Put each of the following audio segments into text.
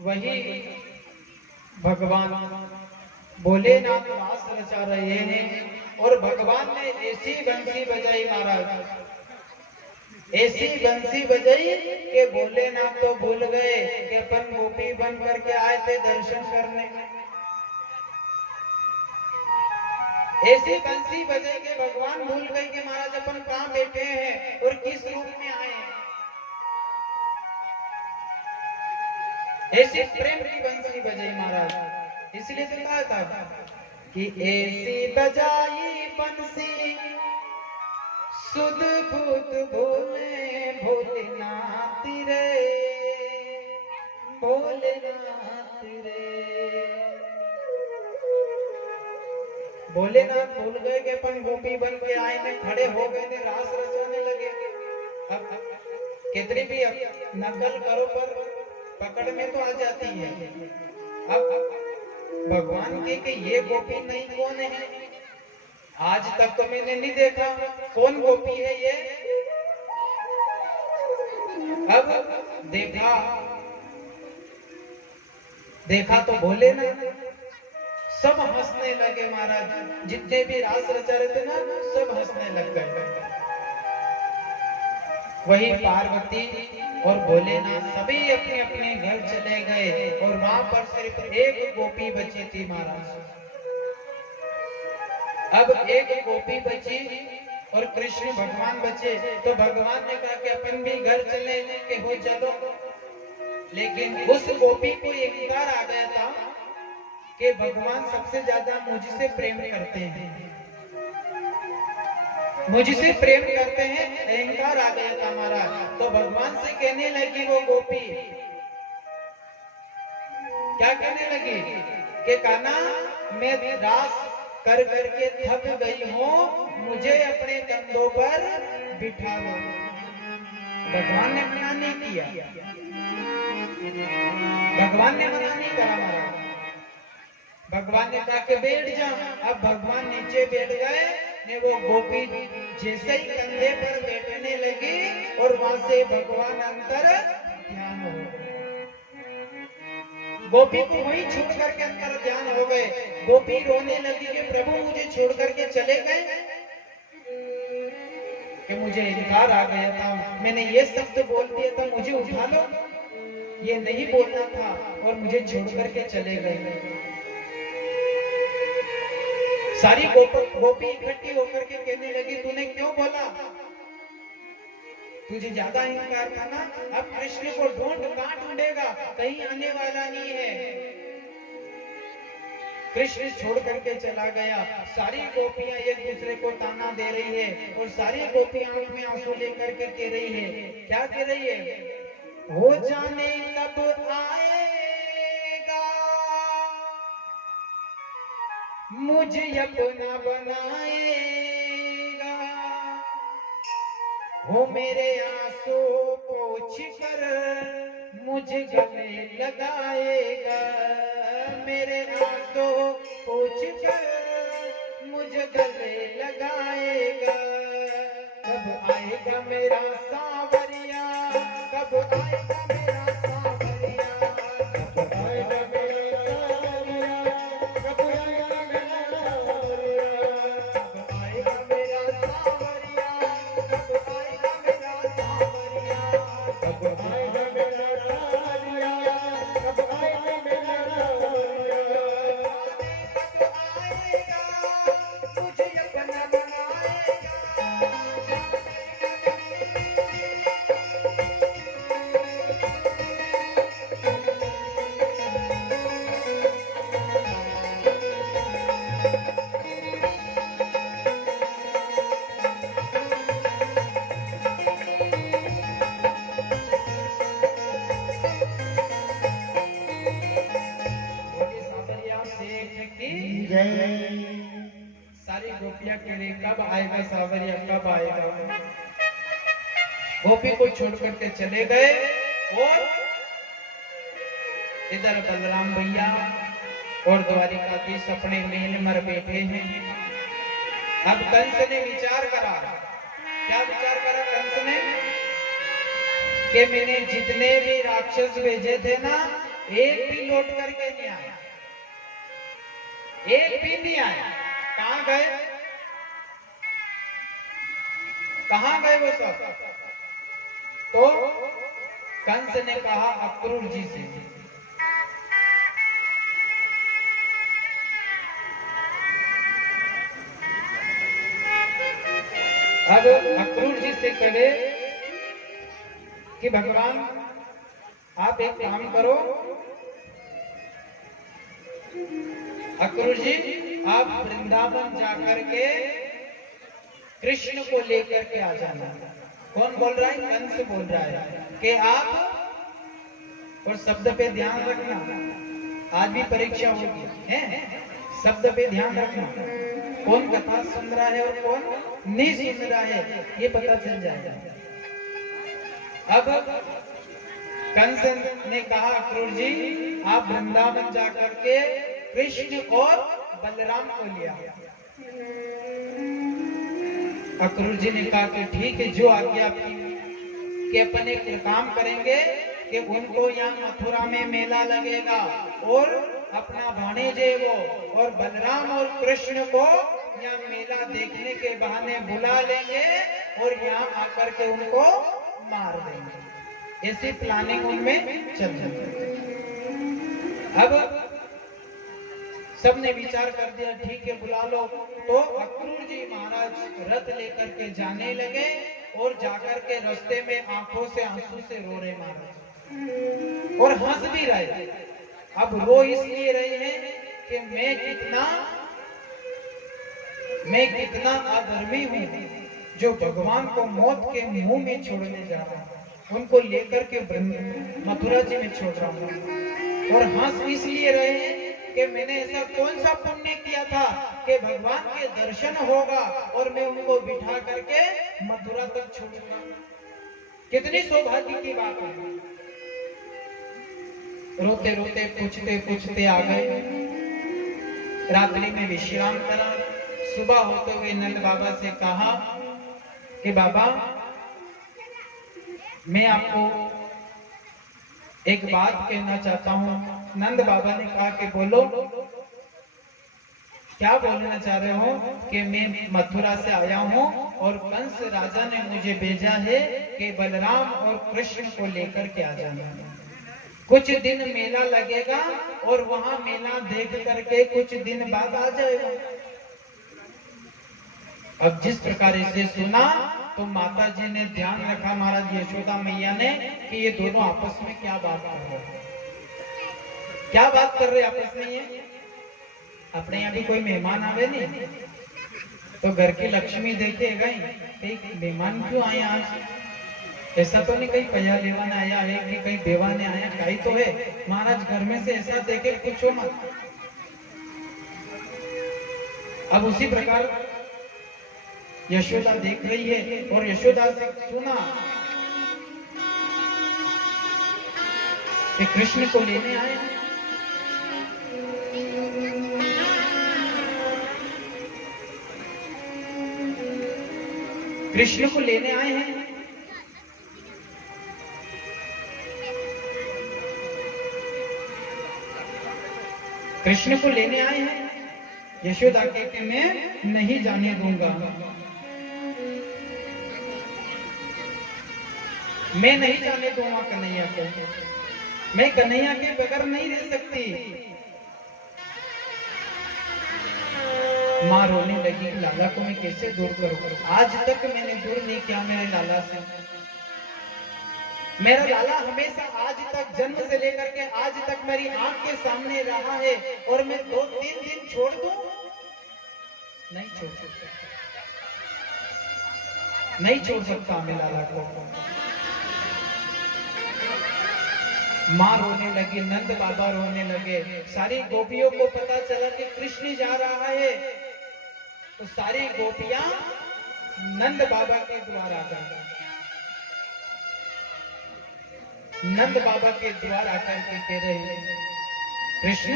वही भगवान भोलेनाथ रास रचा रहे हैं और भगवान ने ऐसी बंसी बजाई महाराज, ऐसी बंसी बजाई कि भोलेनाथ तो भूल गए कि अपन गोपी बन करके आए थे दर्शन करने। ऐसी बंसी बजाई के भगवान भूल गए कि महाराज अपन कहाँ बैठे हैं और किस रूप में आए हैं। ऐसी प्रेम की बंसी बजाई महाराज, इसलिए तो कहा था कि ऐसी बजाई बंसी सुध बुध भोले भोलेनाथ रे, भोलेनाथ रे। भोलेनाथ भूल गए कि अपन गोपी बन के आए में खड़े हो गए थे, रास रचाने लगे। अब कितनी भी नकल करो पर पकड़ में तो आ जाती है। अब भगवान के ये गोपी नहीं कौन है, आज तक तो मैंने नहीं देखा कौन गोपी है ये। अब देखा तो भोले ना, सब हंसने लगे महाराज। जितने भी रास रचा रहे थे ना सब हंसने लग गए। वही पार्वती और भोलेनाथ सभी अपने अपने घर चले गए और वहां पर सिर्फ एक गोपी बची थी महाराज। अब एक गोपी बची और कृष्ण भगवान बचे, तो भगवान ने कहा कि अपन भी घर चले के हो चलो। लेकिन उस गोपी को इंकार आ गया था कि भगवान सबसे ज्यादा मुझसे प्रेम करते हैं। मुझसे प्रेम करते हैं, अहंकार आ गया था महाराज। तो भगवान से कहने लगी वो गोपी, क्या कहने लगी कि कान्हा मैं रास कर करके थक गई हूँ, मुझे अपने कंधों पर बिठा लो। भगवान ने मना नहीं किया, भगवान ने मना नहीं करा महाराज। भगवान ने कहा कि बैठ जा। अब भगवान नीचे बैठ गए ने वो गोपी जैसे ही कंधे पर बैठने लगी और वहां से भगवान अंतर ध्यान हो गए। गोपी को वहीं छोड़ करके अंतर ध्यान हो गए। गोपी रोने लगी कि प्रभु मुझे छोड़ करके चले गए, कि मुझे इनकार आ गया था, मैंने ये शब्द बोल दिया था मुझे उठा लो, ये नहीं बोलना था और मुझे छोड़ करके चले गए। सारी गोपी इकट्ठी होकर के कहने लगी तूने क्यों बोला, तुझे ज्यादा अहंकार था ना। अब कृष्ण को ढूंढ कहां ढूंढेगा, कहीं आने वाला नहीं है। कृष्ण छोड़ करके चला गया। सारी गोपियां एक दूसरे को ताना दे रही है और सारी गोपियां आंख में आंसू लेकर के कह रही है, क्या कह रही है, हो जाने कब आएगा मुझे अपना बनाएगा, हो मेरे आंसू पोंछ कर मुझे गले लगाएगा, मेरे आंसू पोंछ कर मुझे गले लगाएगा। कब आएगा मेरा सांवरिया, कब आएगा मेरा सांवरिया, कब आएगा मेरा सांवरिया, कब आएगा मेरा सांवरिया, कब आएगा मेरा सांवरिया, कब आएगा मेरा सांवरिया, कब आएगा मेरा सांवरिया, कब आएगा मेरा सांवरिया, कब आएगा मुझे अपना बनाएगा। सारी गोपियां कह रही कब आएगा सावरिया, कब आएगा। गोपी को छोड़ करके चले गए और इधर बलराम भैया और द्वारिकाधीश अपने महल में बैठे हैं। अब कंस ने विचार करा, क्या विचार करा कंस ने, कि मैंने जितने भी राक्षस भेजे थे ना, एक भी लौट करके नहीं आया, एक भी नहीं आया। कहां गए, कहां गए वो सब। तो कंस ने कहा अक्रूर जी से, अब अक्रूर जी से कहे कि भगवान आप एक काम करो, अक्रूर जी आप वृंदावन जाकर के कृष्ण को लेकर के आ जाना। कौन बोल रहा है, कंस बोल रहा है कि आप, और शब्द पे ध्यान रखना, आज भी परीक्षा होगी है, शब्द पे ध्यान रखना, कौन कथा सुन रहा है और कौन नहीं सुन रहा है ये पता चल जाएगा। अब कंस ने कहा अक्रूर जी आप वृंदावन जाकर के कृष्ण और बलराम को लिया। अक्रूर जी ने कहा कि ठीक है, जो आज्ञा आपकी, कि अपन एक काम करेंगे कि उनको यहाँ मथुरा में मेला लगेगा और अपना भाणेजे वो और बलराम और कृष्ण को यहाँ मेला देखने के बहाने बुला लेंगे और यहाँ आकर के उनको मार देंगे। ऐसी प्लानिंग उनमें चल रही है। अब सबने विचार कर दिया ठीक है बुला लो। तो अक्रूर जी महाराज रथ लेकर के जाने लगे और जाकर के रास्ते में आंखों से आंसू से रो रहे महाराज और हंस भी रहे। अब रो इसलिए रहे हैं कि मैं कितना अधर्मी हूं, जो भगवान को मौत के मुंह में छोड़ने जा रहा है, उनको लेकर के मथुरा जी में छोड़ रहा हूँ। और हंस इसलिए रहे हैं कि मैंने ऐसा कौन सा पुण्य किया था कि भगवान के दर्शन होगा और मैं उनको बिठा करके मथुरा तक छोड़ूंगा। कितनी सौभाग्य की बात है। रोते रोते पूछते पूछते आ गए, रात्रि में विश्राम करा। सुबह होते हुए नंद बाबा से कहा कि बाबा, मैं आपको एक बात कहना चाहता हूं। नंद बाबा ने कहा कि बोलो, क्या बोलना चाह रहे हो? कि मैं मथुरा से आया हूं और कंस राजा ने मुझे भेजा है कि बलराम और कृष्ण को लेकर के आ जाना। कुछ दिन मेला लगेगा और वहां मेला देख करके कुछ दिन बाद आ जाएगा। अब जिस प्रकार इसे सुना तो माता जी ने ध्यान रखा, महाराज यशोदा मैया ने, कि ये दोनों आपस में क्या बात कर रहे हैं, क्या बात कर रहे आपस में। ये अपने यहाँ भी कोई मेहमान आवे नहीं तो घर की लक्ष्मी देखे गई, कहीं मेहमान क्यों आए आज? ऐसा तो नहीं कहीं पैया लेवाने आया है कि कहीं देवाने आया, कहीं तो है। महाराज घर में से ऐसा देखे पूछो मत। अब उसी प्रकार यशोदा देख रही है और यशोदा से सुना कि कृष्ण को लेने आए। कृष्ण को लेने आए हैं। कृष्ण को लेने आए हैं। यशोदा कहते मैं नहीं जाने दूंगा, मैं नहीं जाने दूंगा कन्हैया को, मैं कन्हैया के बगैर नहीं रह सकती। मां रोने लगी, लाला को मैं कैसे दूर करूं? आज तक मैंने दूर नहीं किया मेरे लाला से। मेरा लाला हमेशा आज तक, जन्म से लेकर के आज तक मेरी आंख के सामने रहा है और मैं 2-3 दिन छोड़ दूं? नहीं छोड़ सकता, नहीं छोड़ सकता मैं लाला को। मां रोने लगी, नंद बाबा रोने लगे। सारी गोपियों को पता चला कि कृष्ण जा रहा है, तो सारी गोपियां नंद बाबा के द्वार आ गई। नंद बाबा के द्वार आकर के कह रहे हैं, कृष्ण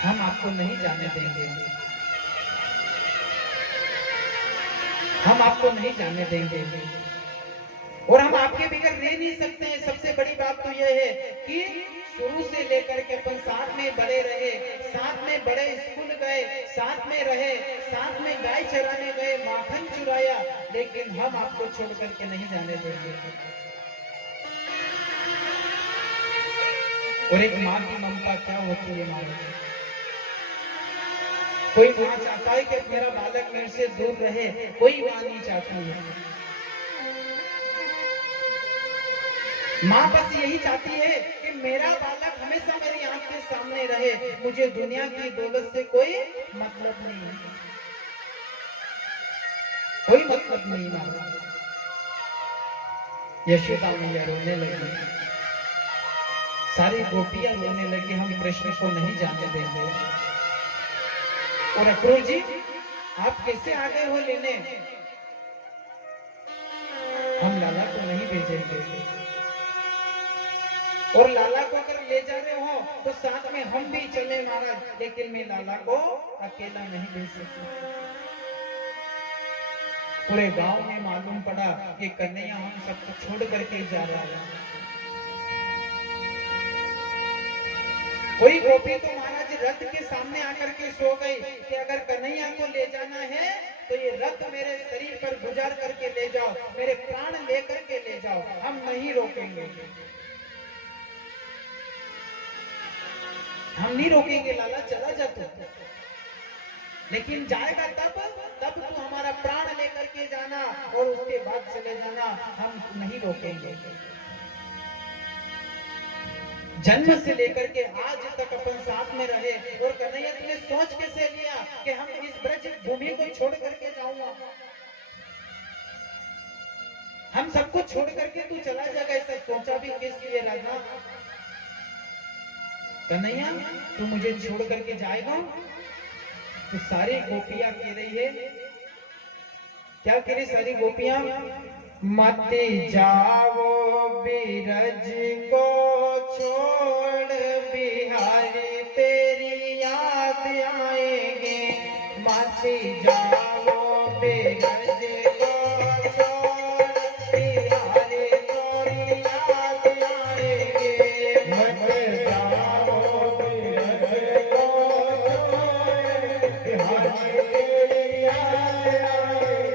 हम आपको नहीं जाने देंगे, हम आपको नहीं जाने देंगे और हम आपके बगैर रह नहीं सकते हैं। सबसे बड़ी बात तो यह है कि शुरू से लेकर के अपन साथ में बड़े रहे, साथ में बड़े स्कूल गए, साथ में रहे, साथ में गाय चराने गए, माखन चुराया, लेकिन हम आपको छोड़ करके नहीं जाने देंगे। और एक माँ की ममता क्या होती है महाराज? कोई माँ चाहता है कि मेरा बालक मेरे से दूर रहे, कोई माँ नहीं चाहती है। माँ बस यही चाहती है कि मेरा बालक हमेशा मेरी आंख के सामने रहे, मुझे दुनिया की दौलत से कोई मतलब नहीं, कोई मतलब नहीं। माँ यशोदा मैया रोने लगी, सारी गोपियां रोने लगी, हम कृष्ण को नहीं जाने देंगे। और अक्रूर जी आप कैसे आ गए हो लेने? हम लाला को नहीं भेजेंगे, और लाला को अगर ले जा रहे हो तो साथ में हम भी चले महाराज, लेकिन मैं लाला को अकेला नहीं भेज सकती। पूरे गांव में मालूम पड़ा कि कन्हैया हम सबको छोड़ करके जा रहा है। कोई गोपी तो महाराज रथ के सामने आकर के सो गई कि अगर कन्हैया को ले जाना है तो ये रथ मेरे शरीर पर गुजार करके ले जाओ, मेरे प्राण लेकर के ले जाओ, हम नहीं रोकेंगे, हम नहीं रोकेंगे लाला, चला जा तू, लेकिन जाएगा तब तू हमारा प्राण लेकर के जाना और उसके बाद चले जाना, हम नहीं रोकेंगे। जन्म से लेकर के आज तक अपन साथ में रहे, और कन्हैया तुमने सोच कैसे लिया कि हम इस ब्रज भूमि को छोड़ करके जाऊंगा? हम सबको छोड़ करके तू चला जाएगा, ऐसा सोचा भी किस लिए राधा? कन्हैया तू मुझे छोड़ करके जाएगा? तो सारी गोपियां कह रही है, क्या कह रही सारी गोपियां? मत जाओ बिरज को छोड़, बिहारी तेरी याद आएंगे। मत जाओ बिरज को छोड़, बिहारी तेरी याद आएंगे। मत जाओ बिरज को छोड़, बिहारी तेरी याद आएंगे।